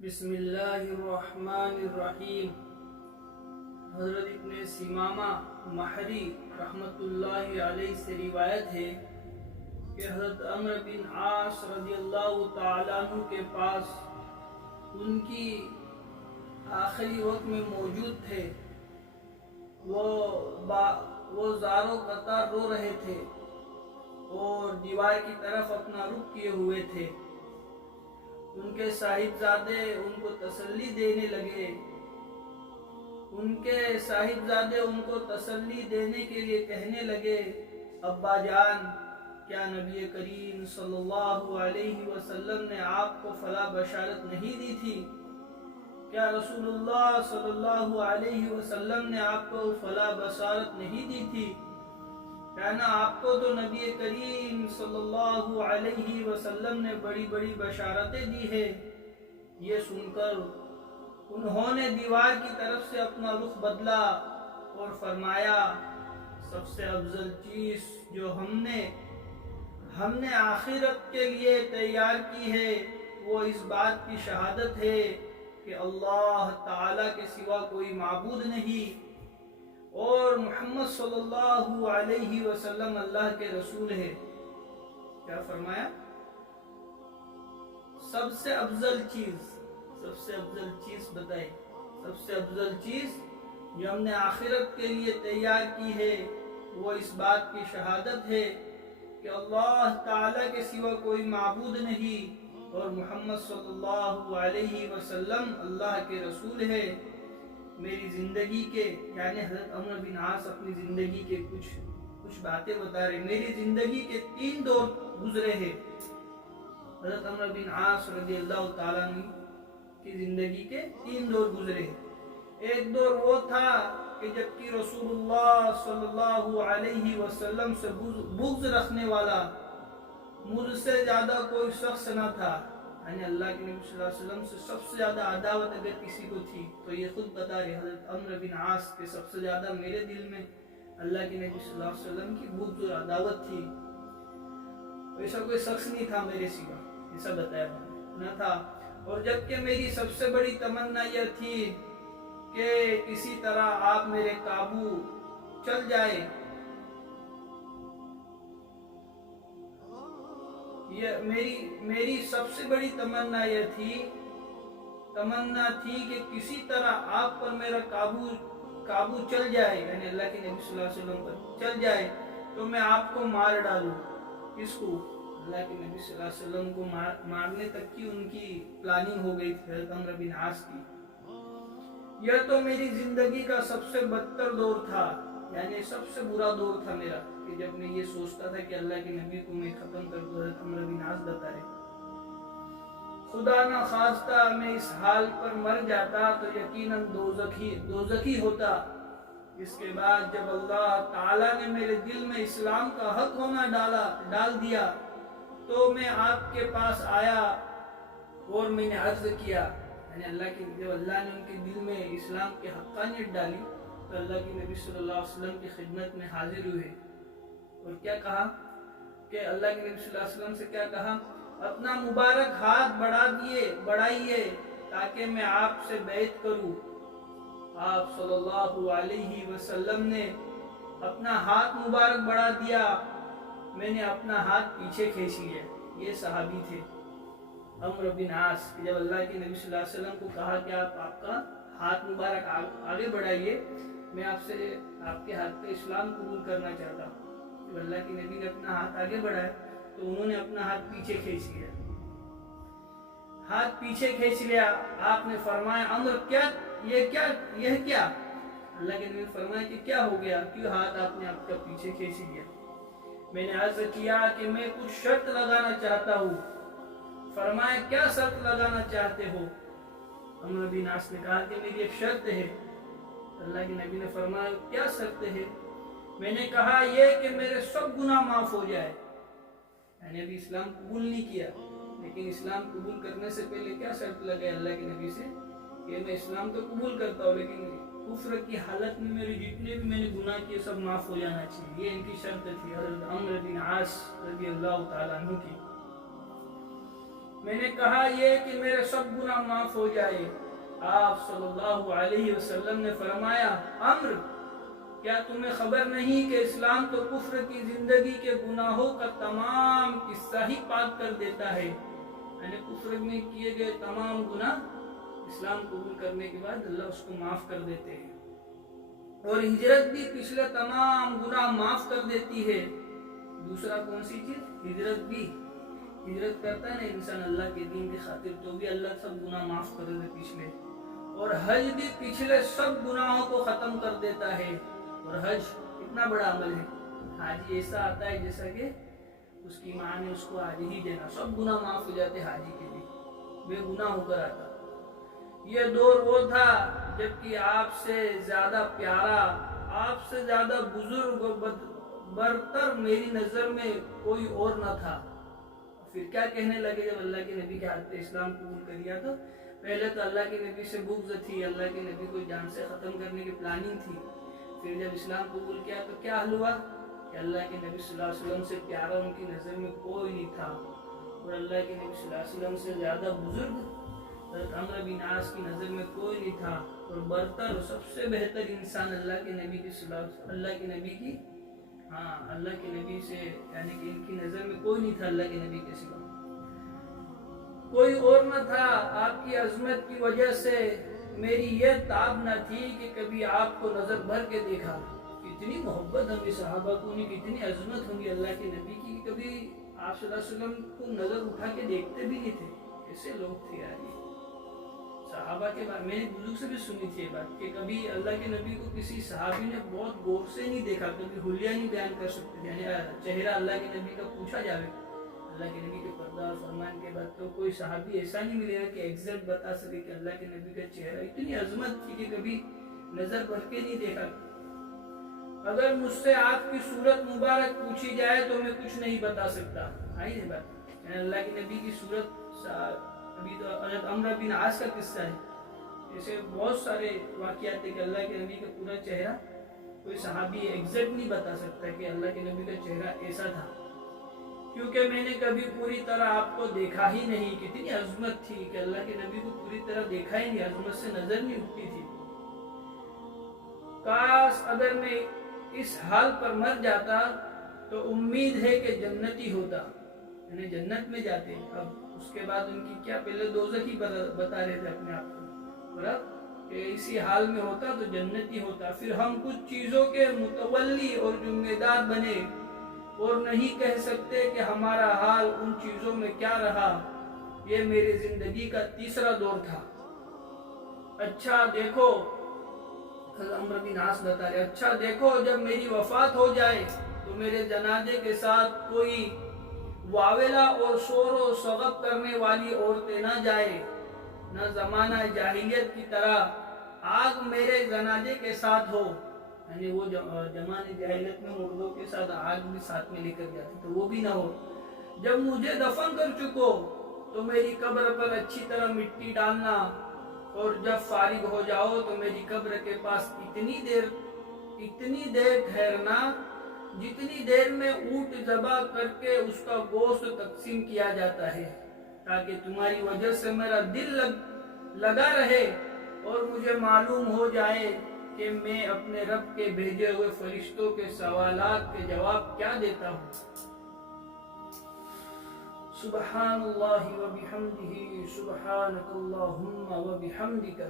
بسم اللہ الرحمن الرحیم۔ حضرت ابن ثمامہ محری رحمت اللہ علیہ سے روایت ہے کہ حضرت عمرو بن عاص رضی اللہ تعالیٰ عنہ کے پاس ان کی آخری وقت میں موجود تھے۔ وہ زاروں قطار رو رہے تھے اور دیوار کی طرف اپنا رخ کیے ہوئے تھے۔ ان کے صاحبزادے ان کو تسلی دینے لگے۔ ان کو تسلی دینے کے لیے کہنے لگے، ابا جان، کیا نبی کریم صلی اللہ علیہ وسلم نے آپ کو فلاں بشارت نہیں دی تھی؟ کیا رسول اللہ صلی اللہ علیہ وسلم نے آپ کو فلاں بشارت نہیں دی تھی؟ کہنا، آپ کو تو نبی کریم صلی اللہ علیہ وسلم نے بڑی بڑی بشارتیں دی ہے۔ یہ سن کر انہوں نے دیوار کی طرف سے اپنا رخ بدلا اور فرمایا، سب سے افضل چیز جو ہم نے آخرت کے لیے تیار کی ہے وہ اس بات کی شہادت ہے کہ اللہ تعالیٰ کے سوا کوئی معبود نہیں اور محمد صلی اللہ علیہ وسلم اللہ کے رسول ہے۔ کیا فرمایا؟ سب سے افضل چیز بتائی، سب سے افضل چیز جو ہم نے آخرت کے لیے تیار کی ہے وہ اس بات کی شہادت ہے کہ اللہ تعالیٰ کے سوا کوئی معبود نہیں اور محمد صلی اللہ علیہ وسلم اللہ کے رسول ہے۔ میری زندگی کے، یعنی حضرت عمرو بن عاص اپنی زندگی کے کچھ باتیں بتا رہے۔ میری زندگی کے 3 دور گزرے ہیں۔ حضرت عمرو بن عاص رضی اللہ تعالیٰ عنہ کی زندگی کے 3 دور گزرے ہیں۔ ایک دور وہ تھا کہ جب کہ رسول اللہ صلی اللہ علیہ وسلم سے بغض رکھنے والا مجھ سے زیادہ کوئی شخص نہ تھا، یعنی اللہ کے نبی صلی اللہ علیہ وسلم سے سب سے زیادہ عداوت اگر کسی کو تھی تو یہ خود بتا رہے حضرت عمرو بن عاص کے سب سے زیادہ میرے دل میں اللہ کے نبی صلی اللہ علیہ وسلم کی بغض اور عداوت تھی۔ ایسا کوئی شخص نہیں تھا میرے سوا، ایسا بتایا نہ تھا۔ اور جبکہ میری سب سے بڑی تمنا یہ تھی کہ کسی طرح آپ میرے قابو چل جائے، میری سب سے بڑی تمنا یہ تھی کہ کسی طرح آپ پر میرا قابو چل جائے، یعنی اللہ کے نبی صلی اللہ علیہ وسلم پر چل جائے تو میں آپ کو مار ڈالوں۔ کس کو؟ اللہ کے نبی صلی اللہ علیہ وسلم کو مارنے تک کی ان کی پلاننگ ہو گئی تھی حضرت عمرو بن عاص کی۔ یہ تو میری زندگی کا سب سے بدتر دور تھا، یعنی سب سے برا دور تھا میرا، کہ جب میں یہ سوچتا تھا کہ اللہ کے نبی کو میں ختم کر دوں۔ حضرت عمرو بن عاص بتا رہے، خدا نہ خواستہ میں اس حال پر مر جاتا تو یقیناً دوزخی ہوتا۔ اس کے بعد جب اللہ تعالیٰ نے میرے دل میں اسلام کا حق ہونا ڈال دیا تو میں آپ کے پاس آیا اور میں نے عرض کیا، یعنی جب اللہ نے ان کے دل میں اسلام کی حقانیت ڈالی تو اللہ کے نبی صلی اللہ علیہ وسلم کی خدمت میں حاضر ہوئے اور کیا کہا کہ اللہ کے نبی صلی اللہ علیہ وسلم سے کیا کہا، اپنا مبارک ہاتھ بڑھائیے تاکہ میں آپ سے بیعت کروں۔ آپ صلی اللہ علیہ وسلم نے اپنا ہاتھ مبارک بڑھا دیا، میں نے اپنا ہاتھ پیچھے کھینچ لیا۔ یہ صحابی تھے عمرو بن عاص، جب اللہ کے نبی صلی اللہ علیہ وسلم کو کہا کہ آپ کا ہاتھ مبارک آگے بڑھائیے، میں آپ کے ہاتھ پہ اسلام قبول کرنا چاہتا ہوں۔ جب اللہ کے نبی نے اپنا ہاتھ آگے بڑھایا تو انہوں نے اپنا ہاتھ پیچھے کھینچ لیا۔ آپ نے فرمایا، عمر یہ کیا؟ اللہ کے نبی نے فرمایا کہ کیا ہو گیا، کیوں ہاتھ آپ نے آپ کا پیچھے کھینچ لیا؟ میں نے عرض کیا کہ میں کچھ شرط لگانا چاہتا ہوں۔ فرمایا، کیا شرط لگانا چاہتے ہو؟ عمرو بن عاص نے کہا کہ میری ایک شرط ہے۔ اللہ کے نبی نے فرمایا، کیا شرط ہے؟ میں نے کہا یہ کہ میرے سب گناہ معاف ہو جائے۔ یعنی ابھی اسلام قبول نہیں کیا، لیکن اسلام قبول کرنے سے پہلے کیا شرط لگے اللہ کے نبی سے کہ میں اسلام تو قبول کرتا ہوں لیکن کفر کی حالت میں میرے جتنے بھی میں نے گناہ کیے سب معاف ہو جانا چاہیے۔ یہ ان کی شرط تھی حضرت عمرو بن عاص رضی اللہ تعالیٰ عنہ کی۔ میں نے کہا یہ کہ میرے سب گناہ معاف ہو جائے۔ آپ صلی اللہ علیہ وسلم نے فرمایا، عمر کیا تمہیں خبر نہیں کہ اسلام تو کفر کی زندگی کے گناہوں کا تمام قصہ ہی پاک کر دیتا ہے، یعنی کفر میں کیے گئے تمام گناہ اسلام قبول کرنے کے بعد اللہ اس کو معاف کر دیتے ہیں، اور ہجرت بھی پچھلے تمام گناہ معاف کر دیتی ہے۔ دوسرا کون سی چیز؟ ہجرت بھی، ہجرت کرتا ہے نا انسان اللہ کے دین کی خاطر، تو بھی اللہ سب گناہ معاف کر دیتے پچھلے، اور حج بھی پچھلے سب گناہوں کو ختم کر دیتا ہے۔ اور حج اتنا بڑا عمل ہے، حاجی ایسا آتا ہے جیسا کہ اس کی ماں نے اس کو حاجی ہی دینا، سب گناہ معاف ہو جاتے حاجی کے لیے، بے گناہ ہو کر آتا۔ یہ دور وہ تھا جبکہ آپ سے زیادہ پیارا، آپ سے زیادہ بزرگ و برتر میری نظر میں کوئی اور نہ تھا۔ پھر کیا کہنے لگے جب اللہ کے نبی کے ہاتھ پہ اسلام قبول کر لیا؟ تو پہلے تو اللہ کے نبی سے بغض تھی، اللہ کے نبی کو جان سے ختم کرنے کی پلاننگ تھی۔ پھر جب اسلام قبول کیا تو کیا حل ہوا کہ اللہ کے نبی صلی اللہ علیہ وسلم سے پیارا ان کی نظر میں کوئی نہیں تھا، اور اللہ کے نبی صلی اللہ علیہ وسلم سے زیادہ بزرگ حضرت عمرو بن عاص کی نظر میں کوئی نہیں تھا، اور برتر سب سے بہتر انسان اللہ کے نبی کی اللہ کے نبی سے، یعنی کہ ان کی نظر میں کوئی نہیں تھا اللہ کے نبی کے سوا، کوئی اور نہ تھا۔ آپ کی عظمت کی وجہ سے میری یہ تاب نہ تھی کہ کبھی آپ کو نظر بھر کے دیکھا۔ کتنی محبت ہوں گی صحابہ کو، انہیں کتنی عظمت ہوں گی اللہ کے نبی کی، کبھی آپ صلی اللہ علیہ وسلم کو نظر اٹھا کے دیکھتے بھی نہیں تھے۔ ایسے لوگ تھے یار یہ صحابہ کے بارے میں نے بزرگ سے بھی سنی تھی یہ بات کہ کبھی اللہ کے نبی کو کسی صحابی نے بہت غور سے نہیں دیکھا، کبھی حلیہ نہیں بیان کر سکتے، یعنی چہرہ اللہ کے نبی کا پوچھا جاوے اللہ کے نبی کے پردہ اور فرمان کے بعد، تو کوئی صحابی ایسا نہیں ملے گا کہ ایگزیکٹ بتا سکے کہ اللہ کے نبی کا چہرہ اتنی عظمت تھی کہ کبھی نظر بھر کے نہیں دیکھا۔ اگر مجھ سے آپ کی صورت مبارک پوچھی جائے تو میں کچھ نہیں بتا سکتا۔ آئی نہیں بات، یعنی اللہ کے نبی کی صورت، ابھی تو حضرت عمرو بن عاص کا قصہ ہے، ایسے بہت سارے واقعات ہیں کہ اللہ کے نبی کا پورا چہرہ کوئی صحابی ایگزیکٹ نہیں بتا سکتا کہ اللہ کے نبی کا چہرہ ایسا تھا، کیونکہ میں نے کبھی پوری طرح آپ کو دیکھا ہی نہیں۔ کتنی عظمت تھی کہ اللہ کے نبی کو پوری طرح دیکھا ہی نہیں، عظمت سے نظر نہیں اٹھتی تھی۔ کاش اگر میں اس حال پر مر جاتا تو امید ہے کہ جنتی ہوتا، یعنی جنت میں جاتے۔ اب اس کے بعد ان کی کیا، پہلے دوزخ ہی بتا رہے تھے اپنے آپ کو، اور اب کہ اسی حال میں ہوتا تو جنتی ہوتا۔ پھر ہم کچھ چیزوں کے متولی اور ذمہ دار بنے، اور نہیں کہہ سکتے کہ ہمارا حال ان چیزوں میں کیا رہا۔ یہ میری زندگی کا تیسرا دور تھا۔ اچھا دیکھو، عمرو بن عاص بتا رہے، اچھا دیکھو جب میری وفات ہو جائے تو میرے جنازے کے ساتھ کوئی واویلا اور شور و شغب کرنے والی عورتیں نہ جائے، نہ زمانہ جاہلیت کی طرح آگ میرے جنازے کے ساتھ ہو، یعنی وہ زمانہ جاہلیت میں مردوں کے ساتھ آگ بھی ساتھ میں لے کر جاتے تو وہ بھی نہ ہو۔ جب مجھے دفن کر چکو تو میری قبر پر اچھی طرح مٹی ڈالنا، اور جب فارغ ہو جاؤ تو میری قبر کے پاس اتنی دیر ٹھہرنا جتنی دیر میں اونٹ ذبح کر کے اس کا گوشت تقسیم کیا جاتا ہے، تاکہ تمہاری وجہ سے میرا دل لگا رہے اور مجھے معلوم ہو جائے کہ میں اپنے رب کے بھیجے ہوئے فرشتوں کے سوالات کے جواب کیا دیتا ہوں۔ سبحان اللہ و بحمدہ، سبحانک اللہم و بحمدک۔